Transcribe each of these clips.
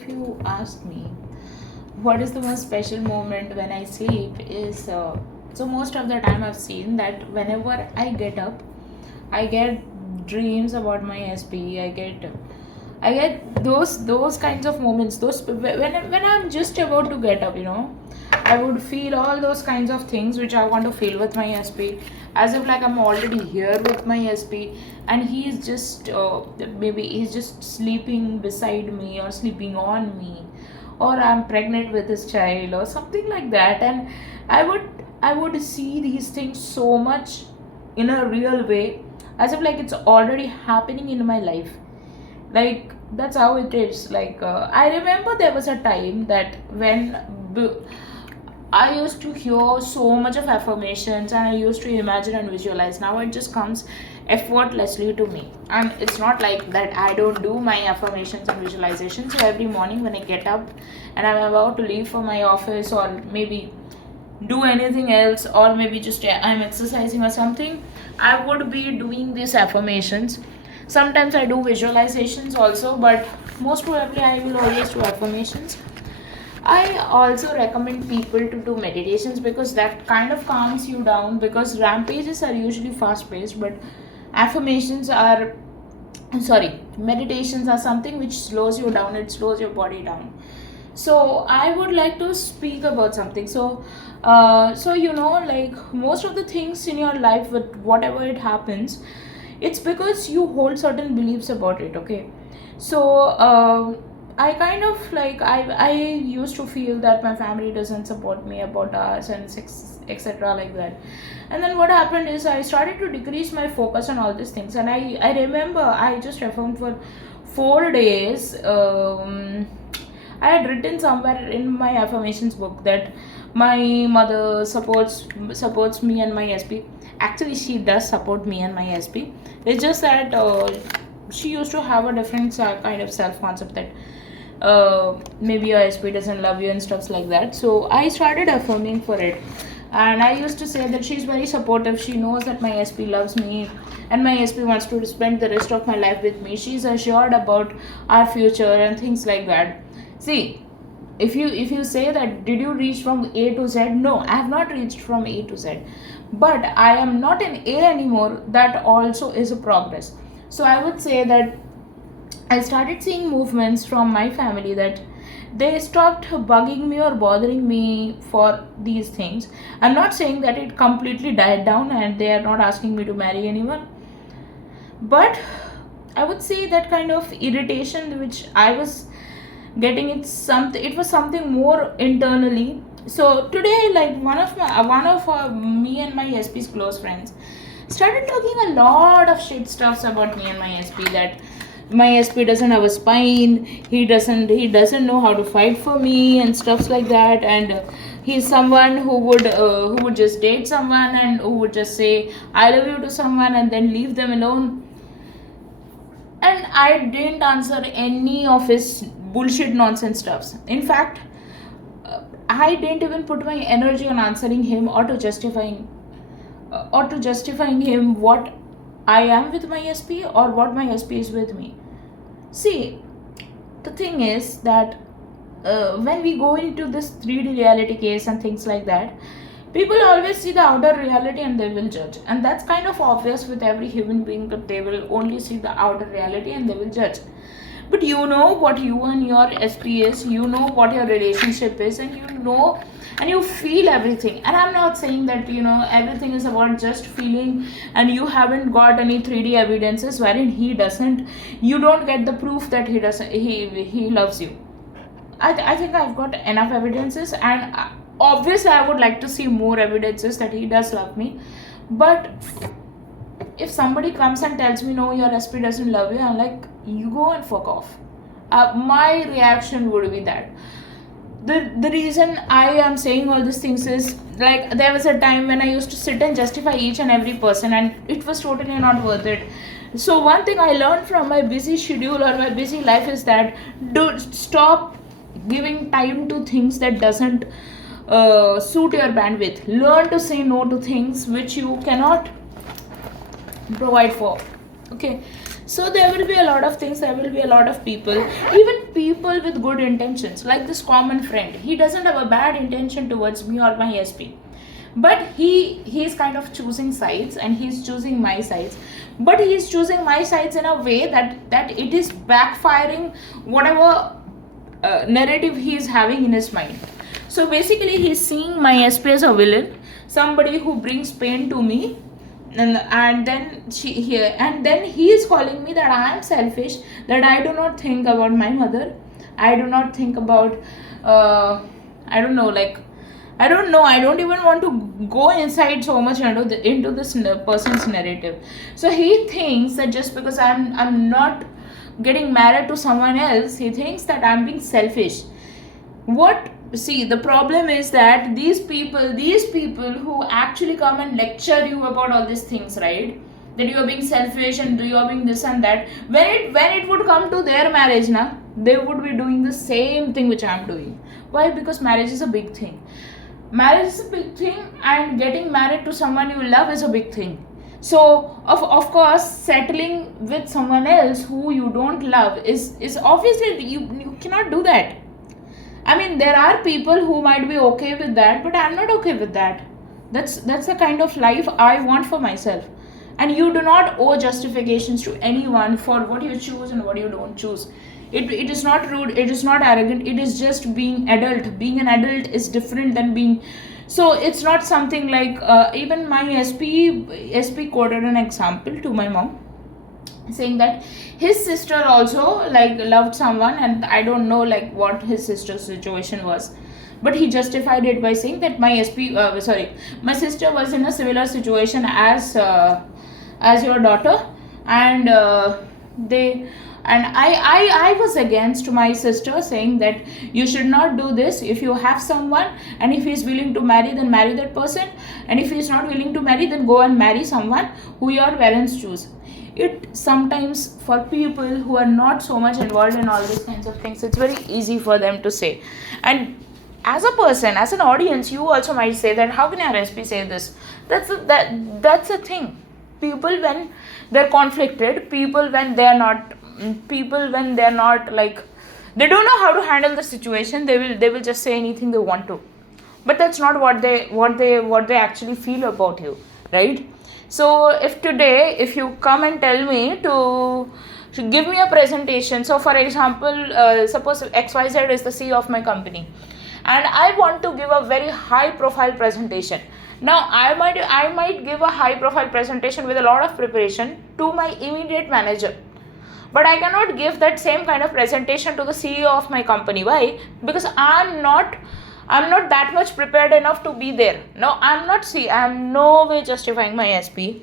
If you ask me what is the most special moment when I sleep is so most of the time I've seen that whenever I get up, I get dreams about my SP. I get those kinds of moments. Those when I'm just about to get up, I would feel all those kinds of things which I want to feel with my SP, as if like I'm already here with my SP, and he's just maybe he's just sleeping beside me or sleeping on me, or I'm pregnant with his child or something like that, and I would I would see these things so much in a real way, as if like it's already happening in my life. Like that's how it is. Like I remember there was a time that when b- I used to hear so much of affirmations and I used to imagine and visualize. Now it just comes effortlessly to me. And it's not like that I don't do my affirmations and visualizations. So every morning when I get up and I'm about to leave for my office, or maybe do anything else, or maybe just I'm exercising or something, I would be doing these affirmations. Sometimes I do visualizations also, but most probably I will always do affirmations. I also recommend people to do meditations because that kind of calms you down, because rampages are usually fast paced, but affirmations are sorry meditations are something which slows you down, it slows your body down. So I would like to speak about something. So like most of the things in your life, with whatever it happens, it's because you hold certain beliefs about it. Okay. So I kind of like I used to feel that my family doesn't support me about us and etc like that. And then what happened is I started to decrease my focus on all these things, and I remember I just affirmed for 4 days. I had written somewhere in my affirmations book that my mother supports me and my SP. Actually, she does support me and my SP. It's just that she used to have a different kind of self concept that maybe your SP doesn't love you and stuff like that. So I started affirming for it, and I used to say that she's very supportive. She knows that my SP loves me, and my SP wants to spend the rest of my life with me. She's assured about our future and things like that. See, if you say that did you reach from A to Z? No, I have not reached from A to Z, but I am not in A anymore. That also is a progress. So I would say that I started seeing movements from my family that they stopped bugging me or bothering me for these things. I'm not saying that it completely died down and they are not asking me to marry anyone, but I would say that kind of irritation which I was getting, it was something more internally. So today, like one of me and my SP's close friends started talking a lot of shit stuffs about me and my SP, that my SP doesn't have a spine, he doesn't know how to fight for me and stuffs like that, and he's someone who would just date someone and who would just say I love you to someone and then leave them alone. And I didn't answer any of his bullshit nonsense stuffs. In fact, I didn't even put my energy on answering him or to justifying him what I am with my SP or what my SP is with me. See, the thing is that when we go into this 3D reality case and things like that, people always see the outer reality and they will judge. And that's kind of obvious with every human being, that they will only see the outer reality and they will judge. But you know what you and your SP is, you know what your relationship is, and you know and you feel everything. And I'm not saying that everything is about just feeling, and you haven't got any 3D evidences wherein he doesn't, you don't get the proof that he doesn't, he loves you. I think I've got enough evidences, and obviously I would like to see more evidences that he does love me. But if somebody comes and tells me no, your SP doesn't love you, I'm like, you go and fuck off. My reaction would be that. The reason I am saying all these things is, like, there was a time when I used to sit and justify each and every person, and it was totally not worth it. So one thing I learned from my busy schedule or my busy life is that do stop giving time to things that doesn't suit your bandwidth. Learn to say no to things which you cannot provide for. Okay. So there will be a lot of things, there will be a lot of people, even people with good intentions, like this common friend. He doesn't have a bad intention towards me or my SP, but he's kind of choosing sides, and he's choosing my sides, but he's choosing my sides in a way that it is backfiring whatever narrative he is having in his mind. So basically he's seeing my SP as a villain, somebody who brings pain to me, and then he is calling me that I am selfish, that I do not think about my mother, I do not think about I don't know, like I don't know, I don't even want to go inside so much into this person's narrative. So he thinks that just because I'm not getting married to someone else, he thinks that I'm being selfish. What, see, the problem is that these people who actually come and lecture you about all these things, right, that you are being selfish and you are being this and that, when it would come to their marriage na, they would be doing the same thing which I'm doing. Why? Because marriage is a big thing. Marriage is a big thing, and getting married to someone you love is a big thing. So of course settling with someone else who you don't love is obviously, you cannot do that. I mean, there are people who might be okay with that, but I'm not okay with that. That's the kind of life I want for myself. And you do not owe justifications to anyone for what you choose and what you don't choose. It is not rude, it is not arrogant, it is just being adult. Being an adult is different than being. So it's not something like, even my SP quoted an example to my mom, saying that his sister also like loved someone, and I don't know like what his sister's situation was, but he justified it by saying that my my sister was in a similar situation as your daughter, and they and I was against my sister, saying that you should not do this. If you have someone and if he is willing to marry, then marry that person, and if he is not willing to marry, then go and marry someone who your parents choose. It sometimes, for people who are not so much involved in all these kinds of things, it's very easy for them to say. And as a person, as an audience, you also might say that how can your SP say this? That's a thing. People when they're conflicted, people when they're not like, they don't know how to handle the situation, they will just say anything they want to, but that's not what they actually feel about you, right? So if today, if you come and tell me to give me a presentation, so for example, suppose XYZ is the CEO of my company, and I want to give a very high profile presentation. Now I might give a high profile presentation with a lot of preparation to my immediate manager, but I cannot give that same kind of presentation to the CEO of my company. Why? Because I'm not that much prepared enough to be there. No, I'm no way justifying my SP,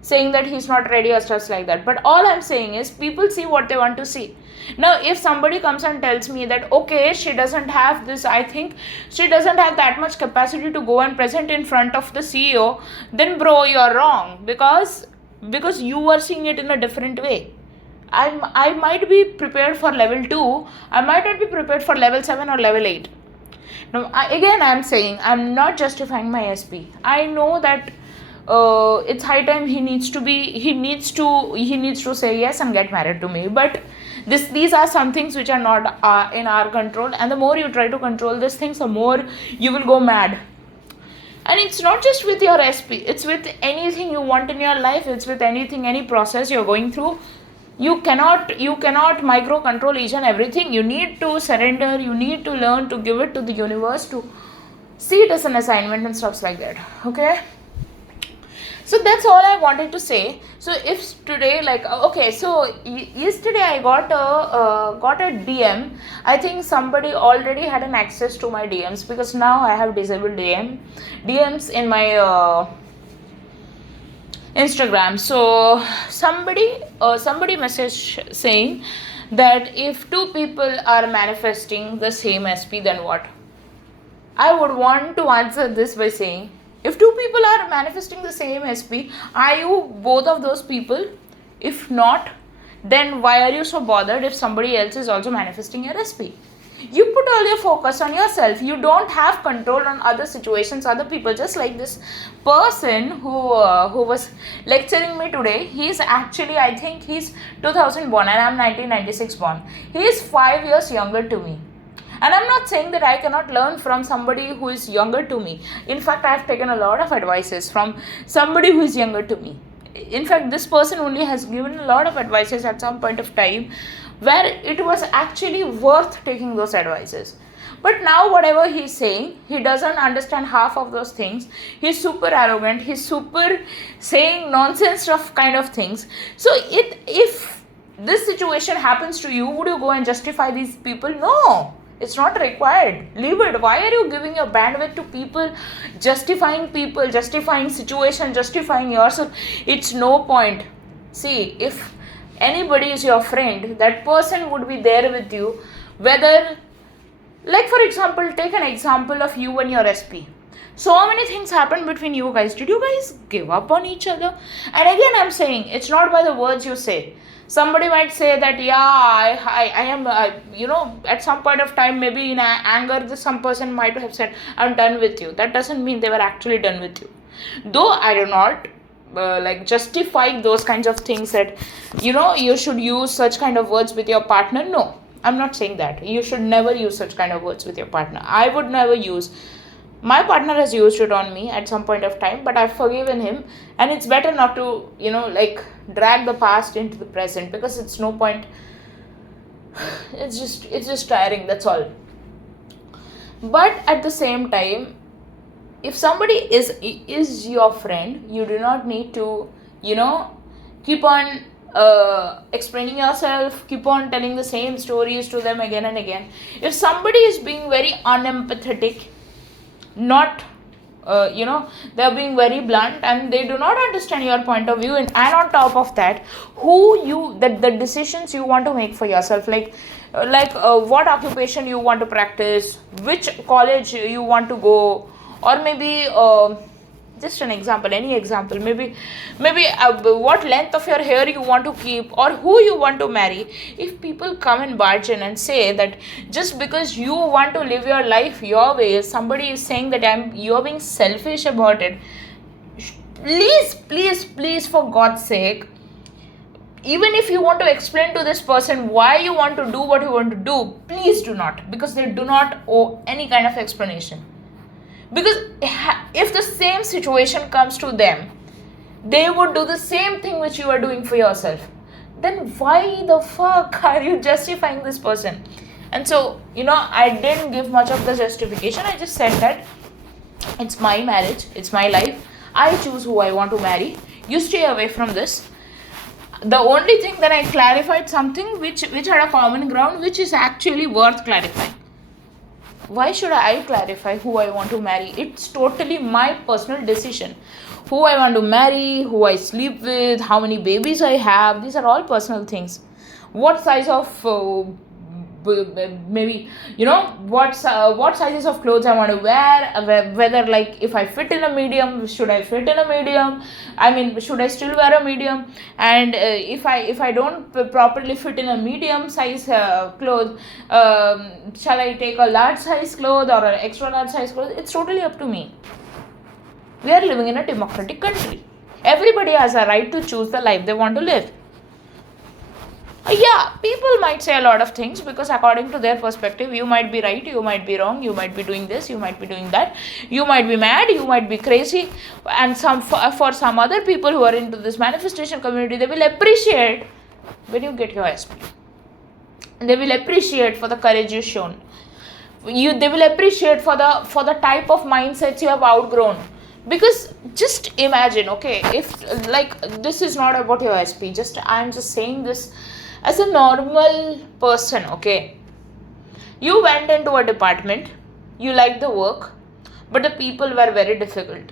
saying that he's not ready or stuff like that. But all I'm saying is, people see what they want to see. Now, if somebody comes and tells me that, okay, she doesn't have this, I think she doesn't have that much capacity to go and present in front of the CEO, then bro, you're wrong, because you are seeing it in a different way. I might be prepared for level 2, I might not be prepared for level 7 or level 8. Now, I'm saying, I'm not justifying my SP. I know that it's high time he needs to say yes and get married to me. But these are some things which are not in our control. And the more you try to control these things, the more you will go mad. And it's not just with your SP. It's with anything you want in your life. It's with any process you're going through. You cannot micro control each and everything. You need to surrender, you need to learn to give it to the universe, to see it as an assignment and stuff like that. Okay, so that's all I wanted to say. So if today, like, okay, so yesterday I got a DM. I think somebody already had an access to my DMs, because now I have disabled DMs in my Instagram. So somebody messaged saying that if two people are manifesting the same SP, then what? I would want to answer this by saying, if two people are manifesting the same SP, are you both of those people? If not, then why are you so bothered if somebody else is also manifesting your SP? You put all your focus on yourself. You don't have control on other situations, other people. Just like this person who was lecturing me today. He's actually, I think he's 2000 born and I'm 1996 born. He is 5 years younger to me. And I'm not saying that I cannot learn from somebody who is younger to me. In fact, I've taken a lot of advices from somebody who is younger to me. In fact, this person only has given a lot of advices at some point of time where it was actually worth taking those advices. But now whatever he's saying, he doesn't understand half of those things. He's super arrogant. He's super saying nonsense of kind of things. So if this situation happens to you, would you go and justify these people? No. It's not required. Leave it. Why are you giving your bandwidth to people, justifying situation, justifying yourself? It's no point. See, if anybody is your friend, that person would be there with you. Whether, like for example, take an example of you and your SP. So many things happened between you guys. Did you guys give up on each other? And again, I'm saying, it's not by the words you say. Somebody might say that, yeah, I am, at some point of time, maybe in anger, some person might have said, I'm done with you. That doesn't mean they were actually done with you. Though I do not justify those kinds of things that, you should use such kind of words with your partner. No, I'm not saying that. You should never use such kind of words with your partner. I would never use. My partner has used it on me at some point of time, but I've forgiven him, and it's better not to, drag the past into the present, because it's no point. It's just tiring, that's all. But at the same time, if somebody is your friend, you do not need to, keep on explaining yourself, keep on telling the same stories to them again and again. If somebody is being very unempathetic, not they're being very blunt and they do not understand your point of view, and on top of that, the decisions you want to make for yourself, like what occupation you want to practice, which college you want to go, or maybe just an example, any example, maybe what length of your hair you want to keep, or who you want to marry. If people come and barge in and say that just because you want to live your life your way, somebody is saying that you're being selfish about it, please, for God's sake, even if you want to explain to this person why you want to do what you want to do, please do not, because they do not owe any kind of explanation. Because if the same situation comes to them, they would do the same thing which you are doing for yourself. Then why the fuck are you justifying this person? And so, I didn't give much of the justification. I just said that it's my marriage, it's my life. I choose who I want to marry. You stay away from this. The only thing that I clarified something which had a common ground, which is actually worth clarifying. Why should I clarify who I want to marry? It's totally my personal decision. Who I want to marry, who I sleep with, how many babies I have, these are all personal things. What size of, what sizes of clothes I want to wear, whether like if I fit in a medium, should I fit in a medium? I mean, should I still wear a medium? And if I don't properly fit in a medium size clothes, shall I take a large size clothes or an extra large size clothes? It's totally up to me. We are living in a democratic country. Everybody has a right to choose the life they want to live. Yeah, people might say a lot of things because according to their perspective, you might be right, you might be wrong, you might be doing this, you might be doing that, you might be mad, you might be crazy. And for some other people who are into this manifestation community, they will appreciate when you get your SP. They will appreciate for the courage you've shown. They will appreciate for the type of mindsets you have outgrown. Because just imagine, okay, if like this is not about your SP, I'm just saying this as a normal person, okay. You went into a department, you liked the work, but the people were very difficult.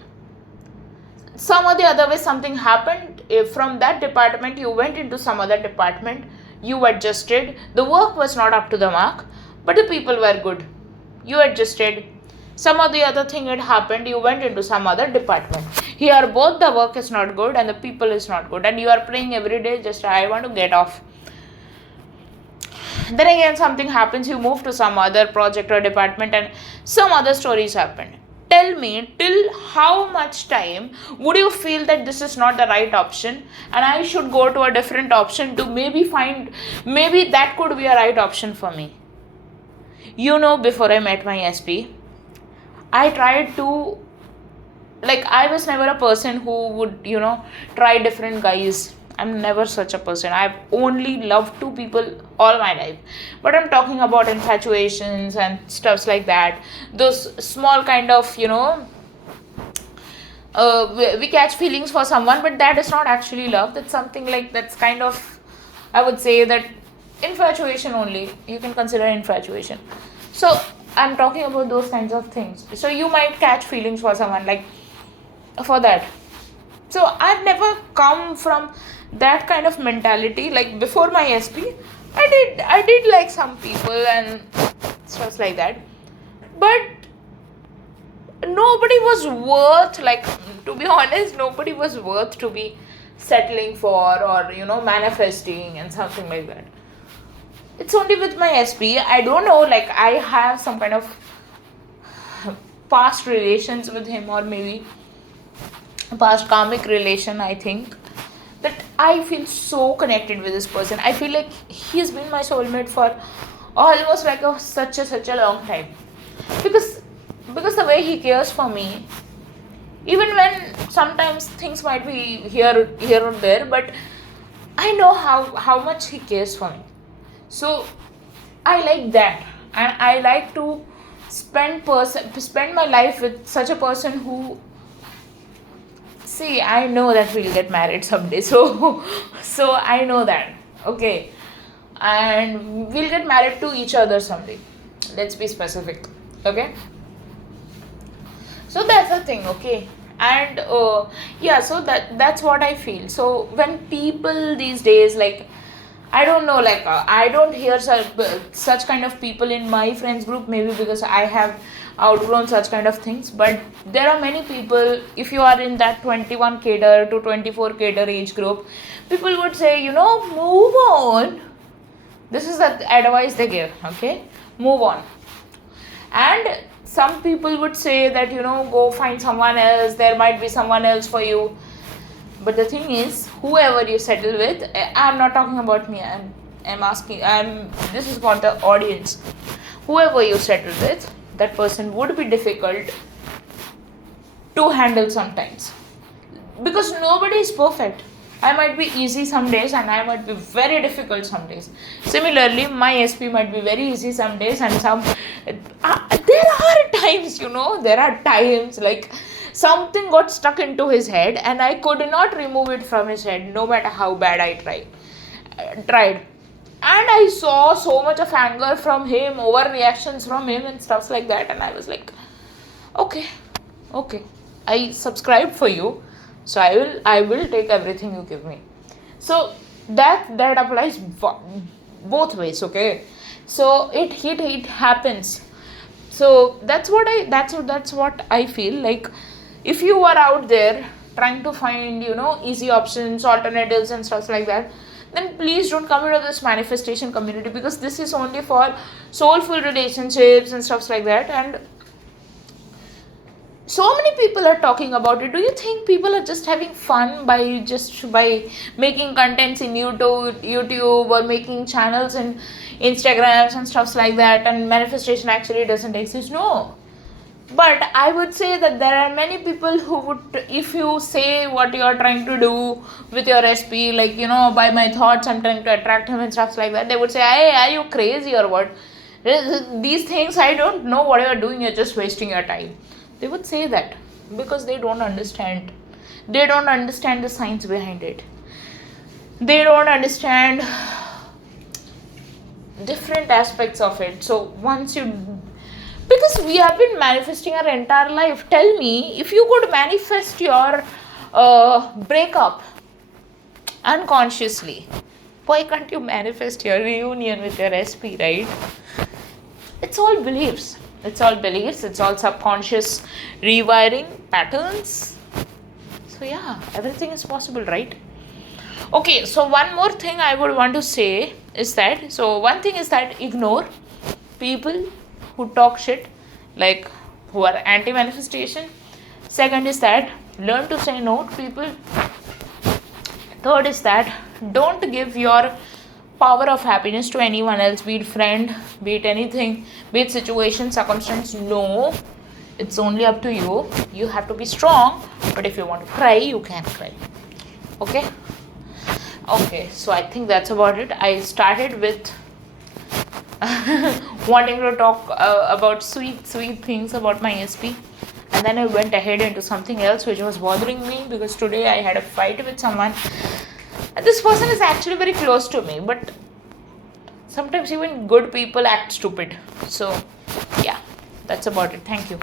Some or the other way something happened. From that department you went into some other department, you adjusted, the work was not up to the mark, but the people were good. You adjusted. Some or the other thing had happened, you went into some other department. Here both the work is not good and the people is not good, and you are praying every day, just I want to get off. Then again, something happens, you move to some other project or department, and some other stories happen. Tell me, till how much time would you feel that this is not the right option and I should go to a different option to maybe find, maybe that could be a right option for me? Before I met my SP, I tried to, like, I was never a person who would, try different guys. I'm never such a person. I've only loved two people all my life. But I'm talking about infatuations and stuffs like that. Those small kind of, we catch feelings for someone, but that is not actually love. That's something like, that's kind of, I would say that infatuation only. You can consider infatuation. So I'm talking about those kinds of things. So you might catch feelings for someone, like, for that. So I've never come from that kind of mentality. Like, before my SP, I did like some people and stuff like that, but nobody was worth, like, to be honest, nobody was worth to be settling for, or manifesting and something like that. It's only with my SP, I don't know, like, I have some kind of past relations with him, or maybe past karmic relation, I think, that I feel so connected with this person. I feel like he's been my soulmate for almost like such a long time, because the way he cares for me, even when sometimes things might be here or there, but I know how much he cares for me. So I like that, and I like to spend my life with such a person who, see, I know that we'll get married someday, so I know that, okay, and we'll get married to each other someday. Let's be specific, okay? So that's the thing, okay? And yeah, so that's what I feel. So when people these days, like, I don't know, like, I don't hear such kind of people in my friends group, maybe because I have outgrown such kind of things, but there are many people, if you are in that 21 cadre to 24 cadre age group, people would say, move on. This is the advice they give, okay? Move on. And some people would say that, go find someone else, there might be someone else for you. But the thing is, whoever you settle with, I'm not talking about me, I'm asking, this is for the audience. Whoever you settle with, that person would be difficult to handle sometimes, because nobody is perfect. I might be easy some days and I might be very difficult some days. Similarly, my SP might be very easy some days, and there are times like something got stuck into his head and I could not remove it from his head, no matter how bad I tried. And I saw so much of anger from him, overreactions from him and stuff like that, and I was like, okay, I subscribed for you, so I will take everything you give me. So that applies both ways, okay? So it happens. So that's what I feel like. If you are out there trying to find, easy options, alternatives and stuff like that, then please don't come into this manifestation community, because this is only for soulful relationships and stuff like that. And so many people are talking about it. Do you think people are just having fun by making contents in YouTube or making channels and Instagrams and stuff like that, and manifestation actually doesn't exist? No. But I would say that there are many people who would, if you say what you are trying to do with your SP, like, by my thoughts I'm trying to attract him and stuff like that, they would say, hey, are you crazy or what? These things, I don't know what you are doing, you're just wasting your time. They would say that because they don't understand. They don't understand the science behind it. They don't understand different aspects of it. So because we have been manifesting our entire life. Tell me, if you could manifest your breakup unconsciously, why can't you manifest your reunion with your SP, right? It's all beliefs. It's all subconscious rewiring patterns. So yeah, everything is possible, right? Okay, so one more thing I would want to say is that, so one thing is that ignore people who talk shit, like who are anti manifestation. Second is that learn to say no to people. Third is that don't give your power of happiness to anyone else, be it friend, be it anything, be it situation, circumstance. No, it's only up to you. You have to be strong, but if you want to cry, you can cry. Okay? Okay, so I think that's about it. I started with wanting to talk about sweet things about my SP, and then I went ahead into something else which was bothering me, because today I had a fight with someone, and this person is actually very close to me, but sometimes even good people act stupid. So yeah, that's about it. Thank you.